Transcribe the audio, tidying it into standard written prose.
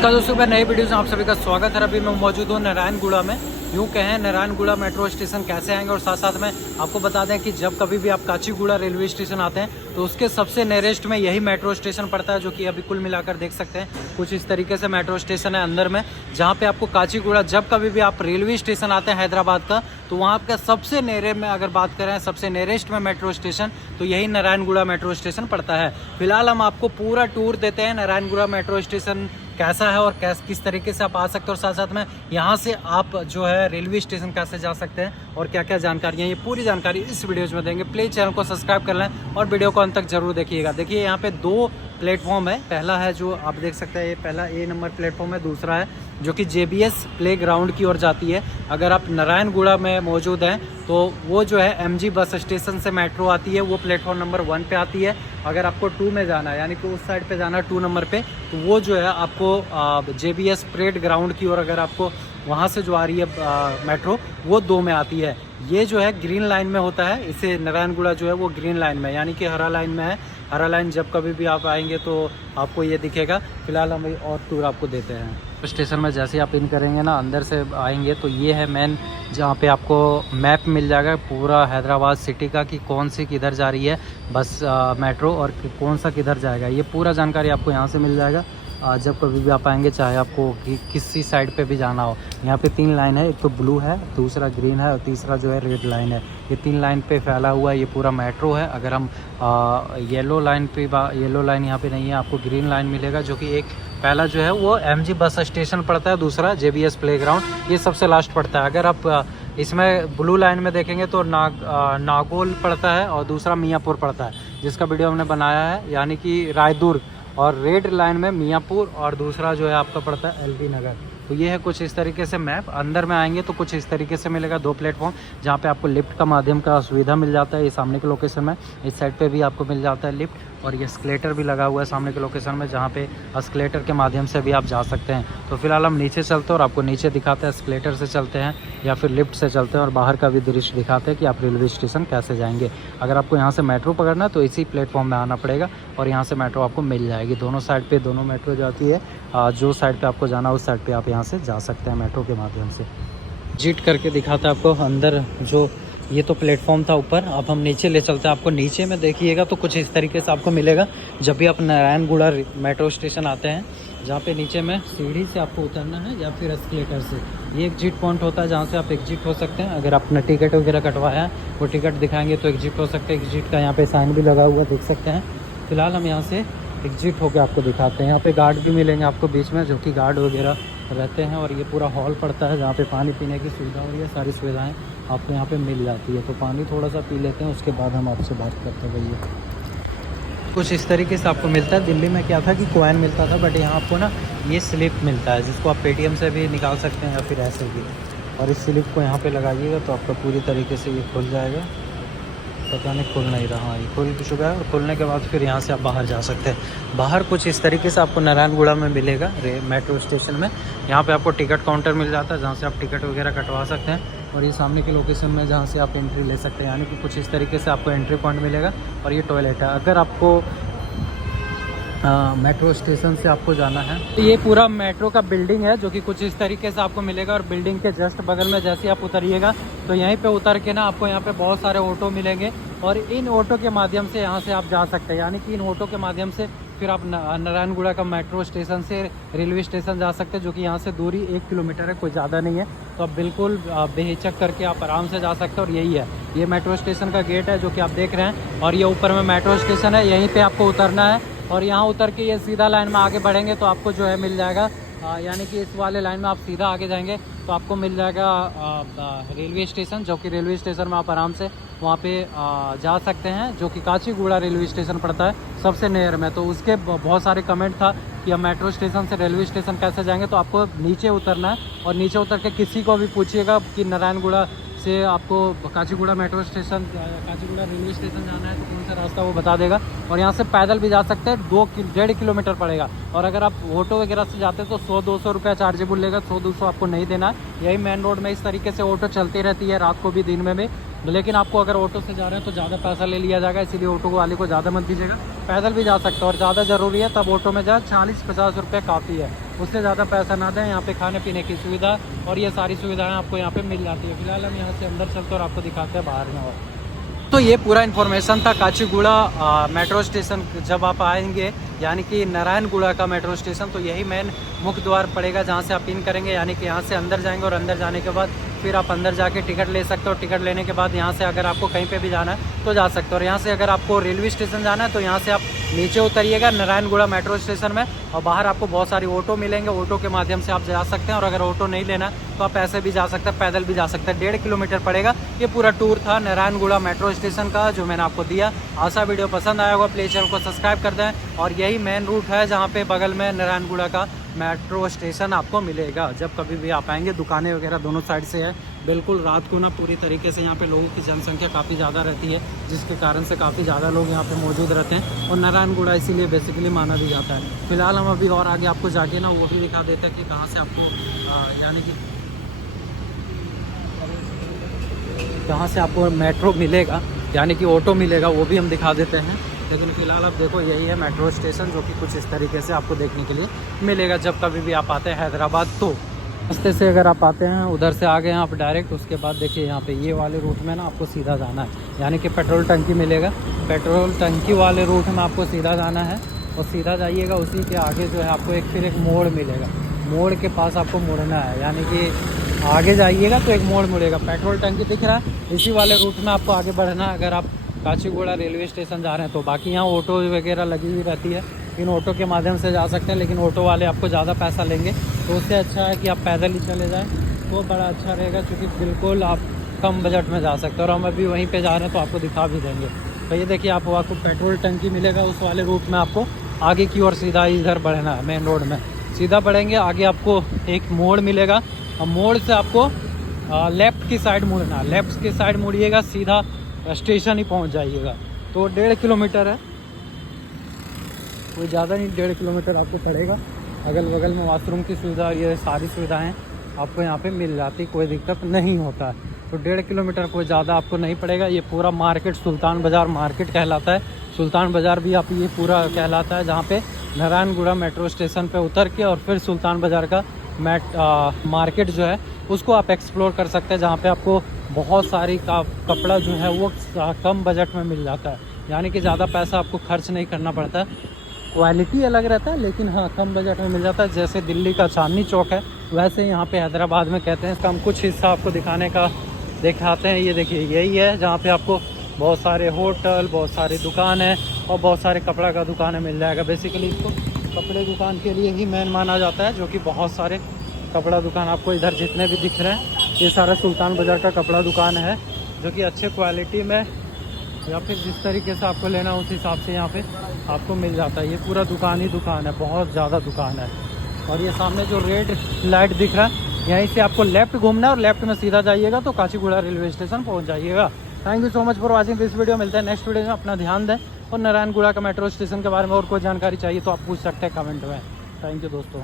नमस्कार दोस्तों, मैं नए वीडियो में आप सभी का स्वागत है। अभी मैं मौजूद हूँ नारायणगुड़ा में। यूँ कहें नारायणगुड़ा मेट्रो स्टेशन कैसे आएंगे, और साथ साथ में आपको बता दें कि जब कभी भी आप काचीगुड़ा रेलवे स्टेशन आते हैं तो उसके सबसे नियरेस्ट में यही मेट्रो स्टेशन पड़ता है, जो कि अभी कुल मिलाकर देख सकते हैं कुछ इस तरीके से मेट्रो स्टेशन है अंदर में, जहाँ पे आपको काचीगुड़ा जब कभी भी आप रेलवे स्टेशन आते हैं हैदराबाद का, तो वहाँ आपका सबसे नेरे में अगर बात करें सबसे नियरेस्ट में मेट्रो स्टेशन तो यही नारायणगुड़ा मेट्रो स्टेशन पड़ता है। फिलहाल हम आपको पूरा टूर देते हैं नारायणगुड़ा मेट्रो स्टेशन कैसा है और किस तरीके से आप आ सकते हैं, और साथ साथ में यहाँ से आप जो है रेलवे स्टेशन कैसे जा सकते हैं और क्या क्या जानकारियाँ, ये पूरी जानकारी इस वीडियोज़ में देंगे। प्लीज़ चैनल को सब्सक्राइब कर लें और वीडियो को अंत तक जरूर देखिएगा। देखिए यहाँ पे दो प्लेटफॉर्म है, पहला है जो आप देख सकते हैं, ये पहला ए नंबर प्लेटफॉर्म है, दूसरा है जो कि JBS प्ले ग्राउंड की ओर जाती है। अगर आप नारायणगुड़ा में मौजूद हैं तो वो जो है MG बस स्टेशन से मेट्रो आती है, वो प्लेटफॉर्म नंबर 1 पे आती है। अगर आपको 2 में जाना है, यानी कि उस साइड पे जाना है 2 नंबर पे, तो वो जो है आपको JBS परेड ग्राउंड की ओर, अगर आपको वहाँ से जो आ रही है मेट्रो, वो 2 में आती है। ये जो है ग्रीन लाइन में होता है, इसे नारायणगुड़ा जो है वो ग्रीन लाइन में, यानी कि हरा लाइन में है। हरा लाइन जब कभी भी आप आएंगे तो आपको ये दिखेगा। फिलहाल हम और टूर आपको देते हैं। स्टेशन में जैसे आप इन करेंगे ना, अंदर से आएंगे तो ये है मेन, जहाँ पे आपको मैप मिल जाएगा पूरा हैदराबाद सिटी का कि कौन सी किधर जा रही है बस मेट्रो, और कौन सा किधर जाएगा, ये पूरा जानकारी आपको यहाँ से मिल जाएगा जब कभी भी आप आएंगे, चाहे आपको किसी साइड पे भी जाना हो। यहाँ पे 3 लाइन है, एक तो ब्लू है, दूसरा ग्रीन है और तीसरा जो है रेड लाइन है। ये 3 लाइन पे फैला हुआ है, ये पूरा मेट्रो है। अगर हम येलो लाइन पे, येलो लाइन यहाँ पे नहीं है, आपको ग्रीन लाइन मिलेगा, जो कि एक पहला जो है वो MG बस स्टेशन पड़ता है, दूसरा JBS प्ले ग्राउंड, ये सबसे लास्ट पड़ता है। अगर आप इसमें ब्लू लाइन में देखेंगे तो नागोल पड़ता है और दूसरा मियाँपुर पड़ता है, जिसका वीडियो हमने बनाया है, यानी कि रायदुर्ग। और रेड लाइन में मियाँपुर और दूसरा जो है आपका पड़ता है LB नगर। तो ये है कुछ इस तरीके से मैप। अंदर में आएंगे तो कुछ इस तरीके से मिलेगा, 2 प्लेटफॉर्म जहाँ पे आपको लिफ्ट का माध्यम का सुविधा मिल जाता है। ये सामने के लोकेशन में, इस साइड पे भी आपको मिल जाता है लिफ्ट, और ये एस्केलेटर भी लगा हुआ है सामने के लोकेशन में, जहाँ पे एस्केलेटर के माध्यम से भी आप जा सकते हैं। तो फिलहाल हम नीचे चलते हैं और आपको नीचे दिखाते हैं, एस्केलेटर से चलते हैं या फिर लिफ्ट से चलते हैं, और बाहर का भी दृश्य दिखाते हैं कि आप रेलवे स्टेशन कैसे जाएंगे। अगर आपको यहाँ से मेट्रो पकड़ना है तो इसी प्लेटफॉर्म में आना पड़ेगा, और यहाँ से मेट्रो आपको मिल जाएगी। दोनों साइड पे दोनों मेट्रो जाती है, जो साइड पे आपको जाना है उस साइड पे आप यहाँ से जा सकते हैं मेट्रो के माध्यम से। जीट करके दिखाता है आपको अंदर, जो ये तो प्लेटफॉर्म था ऊपर। अब हम नीचे ले चलते हैं आपको। नीचे में देखिएगा तो कुछ इस तरीके से आपको मिलेगा जब भी आप नारायणगुड़ा मेट्रो स्टेशन आते हैं, जहाँ पे नीचे में सीढ़ी से आपको उतरना है या फिर एस्केलेटर से। ये एग्जिट पॉइंट होता है जहाँ से आप एग्जिट हो सकते हैं। अगर अपना टिकट वगैरह कटवाया है, वो टिकट दिखाएंगे तो एग्जिट हो सकते हैं। एग्जिट का यहाँ पे साइन भी लगा हुआ देख सकते हैं। फिलहाल हम यहाँ से एग्जिट होकर आपको दिखाते हैं। यहाँ पे गार्ड भी मिलेंगे आपको बीच में, जो कि गार्ड वगैरह रहते हैं। और ये पूरा हॉल पड़ता है जहाँ पे पानी पीने की सुविधा हो रही है, सारी सुविधाएं आपको यहाँ पे मिल जाती है। तो पानी थोड़ा सा पी लेते हैं, उसके बाद हम आपसे बात करते हैं। भैया कुछ इस तरीके से आपको मिलता है। दिल्ली में क्या था कि कॉइन मिलता था, बट यहाँ आपको ना ये स्लिप मिलता है, जिसको आप पेटीएम से भी निकाल सकते हैं या फिर ऐसे भी। और इस स्लिप को यहाँ पे लगाइएगा तो आपका पूरी तरीके से ये खुल जाएगा। पता नहीं खुल नहीं रहा, ये खुल चुका है। और खुलने के बाद फिर यहाँ से आप बाहर जा सकते हैं। बाहर कुछ इस तरीके से आपको नारायणगुड़ा में मिलेगा मेट्रो स्टेशन में। यहाँ पे आपको टिकट काउंटर मिल जाता है, जहाँ से आप टिकट वगैरह कटवा सकते हैं। और ये सामने के लोकेशन में जहाँ से आप एंट्री ले सकते हैं, यानी कि कुछ इस तरीके से आपको एंट्री पॉइंट मिलेगा। और ये टॉयलेट है। अगर आपको मेट्रो स्टेशन से आपको जाना है तो ये पूरा मेट्रो का बिल्डिंग है, जो कि कुछ इस तरीके से आपको मिलेगा। और बिल्डिंग के जस्ट बगल में जैसे आप उतरिएगा तो यहीं पे उतर के ना आपको यहाँ पे बहुत सारे ऑटो मिलेंगे, और इन ऑटो के माध्यम से यहाँ से आप जा सकते हैं। यानी कि इन ऑटो के माध्यम से फिर आप नारायणगुड़ा का मेट्रो स्टेशन से रेलवे स्टेशन जा सकते हैं, जो कि यहाँ से दूरी 1 किलोमीटर है, कोई ज़्यादा नहीं है। तो आप बिल्कुल बेहिचक करके आप आराम से जा सकते हैं। और यही है, ये मेट्रो स्टेशन का गेट है जो कि आप देख रहे हैं। और ये ऊपर में मेट्रो स्टेशन है, यहीं पर आपको उतरना है। और यहाँ उतर के ये सीधा लाइन में आगे बढ़ेंगे तो आपको जो है मिल जाएगा, यानी कि इस वाले लाइन में आप सीधा आगे जाएंगे तो आपको मिल जाएगा रेलवे स्टेशन, जो कि रेलवे स्टेशन में आप आराम से वहाँ पे जा सकते हैं, जो कि काचीगुड़ा रेलवे स्टेशन पड़ता है सबसे नियर में। तो उसके बहुत सारे कमेंट था कि हम मेट्रो स्टेशन से रेलवे स्टेशन कैसे जाएंगे, तो आपको नीचे उतरना है। और नीचे उतर के किसी को भी पूछिएगा कि नारायणगुड़ा से आपको Kachiguda metro station, Kachiguda railway station जाना है तो कौन सा रास्ता, वो बता देगा। और यहाँ से पैदल भी जा सकते हैं, 1.5 किलोमीटर पड़ेगा। और अगर आप ऑटो वगैरह से जाते हैं तो 100-200 रुपया चार्जेबल लेगा, 100-200 आपको नहीं देना है। यही मेन रोड में इस तरीके से ऑटो चलती रहती है, रात को भी दिन में भी। लेकिन आपको अगर ऑटो से जा रहे हैं तो ज़्यादा पैसा ले लिया जाएगा, इसीलिए ऑटो वाले को ज़्यादा मत दीजिएगा। पैदल भी जा सकते हो और ज़्यादा ज़रूरी है तब ऑटो में जाए, 40-50 रुपये काफ़ी है। उससे ज़्यादा पैसा ना दें। यहाँ पे खाने पीने की सुविधा और ये सारी सुविधाएं आपको यहाँ पे मिल जाती है। फिलहाल हम यहाँ से अंदर चलते और आपको दिखाते हैं बाहर में। और तो ये पूरा इन्फॉर्मेशन था काचीगुड़ा मेट्रो स्टेशन। जब आप आएंगे यानी कि नारायणगुड़ा का मेट्रो स्टेशन, तो यही मेन मुख्य द्वार पड़ेगा जहाँ से आप इन करेंगे, यानी कि यहाँ से अंदर जाएंगे और अंदर जाने के बाद फिर आप अंदर जाके टिकट ले सकते हो। टिकट लेने के बाद यहाँ से अगर आपको कहीं पे भी जाना है तो जा सकते हो। और यहाँ से अगर आपको रेलवे स्टेशन जाना है तो यहाँ से आप नीचे उतरिएगा नारायणगुड़ा मेट्रो स्टेशन में, और बाहर आपको बहुत सारी ऑटो मिलेंगे। ऑटो के माध्यम से आप जा सकते हैं, और अगर ऑटो नहीं लेना तो आप ऐसे भी जा सकते हैं, पैदल भी जा सकते हैं। 1.5 किलोमीटर पड़ेगा। ये पूरा टूर था नारायणगुड़ा मेट्रो स्टेशन का जो मैंने आपको दिया। आशा वीडियो पसंद आया होगा, प्लीज़ चैनल को सब्सक्राइब कर दें। और यही मेन रूट है जहाँ पे बगल में नारायणगुड़ा का मेट्रो स्टेशन आपको मिलेगा। जब कभी भी आप आएंगे, दुकानें वगैरह दोनों साइड से है। बिल्कुल रात को ना पूरी तरीके से यहाँ पे लोगों की जनसंख्या काफ़ी ज़्यादा रहती है, जिसके कारण से काफ़ी ज़्यादा लोग यहाँ पे मौजूद रहते हैं। और नारायणगुड़ा इसीलिए बेसिकली माना भी जाता है। फिलहाल हम अभी और आगे आपको जाके ना वो भी दिखा देते हैं कि कहाँ से आपको यानी कि कहाँ से आपको मेट्रो मिलेगा, यानी कि ऑटो मिलेगा, वो भी हम दिखा देते हैं। लेकिन फ़िलहाल आप देखो यही है मेट्रो स्टेशन, जो कि कुछ इस तरीके से आपको देखने के लिए मिलेगा जब कभी भी आप आते हैं हैदराबाद। तो रास्ते से अगर आप आते हैं, उधर से आ गए हैं आप डायरेक्ट, उसके बाद देखिए यहाँ पे ये वाले रूट में ना आपको सीधा जाना है, यानी कि पेट्रोल टंकी मिलेगा। पेट्रोल टंकी वाले रूट में आपको सीधा जाना है और सीधा जाइएगा। उसी के आगे जो है आपको फिर एक मोड़ मिलेगा। मोड़ के पास आपको मुड़ना है, यानी कि आगे जाइएगा तो एक मोड़ मुड़ेगा। पेट्रोल टंकी दिख रहा है, इसी वाले रूट में आपको आगे बढ़ना है अगर आप काचीगुड़ा रेलवे स्टेशन जा रहे हैं तो। बाकी यहाँ ऑटो वगैरह लगी हुई रहती है, इन ऑटो के माध्यम से जा सकते हैं, लेकिन ऑटो वाले आपको ज़्यादा पैसा लेंगे। तो उससे अच्छा है कि आप पैदल ही चले जाएं, तो बड़ा अच्छा रहेगा, क्योंकि बिल्कुल आप कम बजट में जा सकते हैं। और हम अभी वहीं पे जा रहे हैं तो आपको दिखा भी देंगे। तो ये देखिए आपको पेट्रोल टंकी मिलेगा, उस वाले रूट में आपको आगे की ओर सीधा इधर बढ़ना है। मेन रोड में सीधा बढ़ेंगे, आगे आपको एक मोड़ मिलेगा और मोड़ से आपको लेफ़्ट की साइड मुड़ना है। लेफ़्ट की साइड मुड़िएगा, सीधा स्टेशन ही पहुंच जाइएगा। तो 1.5 किलोमीटर है, कोई ज़्यादा नहीं, 1.5 किलोमीटर आपको पड़ेगा। अगल बगल में वॉशरूम की सुविधा और ये सारी सुविधाएं आपको यहाँ पे मिल जाती, कोई दिक्कत नहीं होता है। तो 1.5 किलोमीटर कोई ज़्यादा आपको नहीं पड़ेगा। ये पूरा मार्केट सुल्तान बाज़ार मार्केट कहलाता है। सुल्तान बाज़ार भी आप ये पूरा कहलाता है, जहाँ पे नारायणगुड़ा मेट्रो स्टेशन पे उतर के और फिर सुल्तान बाज़ार का मार्केट जो है उसको आप एक्सप्लोर कर सकते हैं, जहाँ पे आपको बहुत सारी कपड़ा जो है वो कम बजट में मिल जाता है, यानी कि ज़्यादा पैसा आपको खर्च नहीं करना पड़ता। क्वालिटी अलग रहता है, लेकिन हाँ कम बजट में मिल जाता है। जैसे दिल्ली का चांदनी चौक है, वैसे यहाँ पे हैदराबाद में कहते हैं। इसका हम कुछ हिस्सा आपको दिखाते हैं। ये देखिए यही है जहाँ पे आपको बहुत सारे होटल, बहुत सारी दुकान है और बहुत सारे कपड़ा का दुकान मिल जाएगा। बेसिकली इसको कपड़े दुकान के लिए ही मेन माना जाता है, जो कि बहुत सारे कपड़ा दुकान आपको इधर जितने भी दिख रहे हैं ये सारा सुल्तान बाज़ार का कपड़ा दुकान है, जो कि अच्छे क्वालिटी में या फिर जिस तरीके से आपको लेना उस हिसाब से यहाँ पे आपको मिल जाता है। ये पूरा दुकान ही दुकान है, बहुत ज़्यादा दुकान है। और ये सामने जो रेड लाइट दिख रहा है, यहीं से आपको लेफ़्ट घूमना है और लेफ़्ट में सीधा जाइएगा तो काचीगुड़ा रेलवे स्टेशन पहुँच जाइएगा। Thank you so much for watching this video. मिलता है नेक्स्ट वीडियो में। अपना ध्यान दें, और नारायणगुड़ा का मेट्रो स्टेशन के बारे में और कोई जानकारी चाहिए तो आप पूछ सकते हैं कमेंट में। थैंक यू दोस्तों।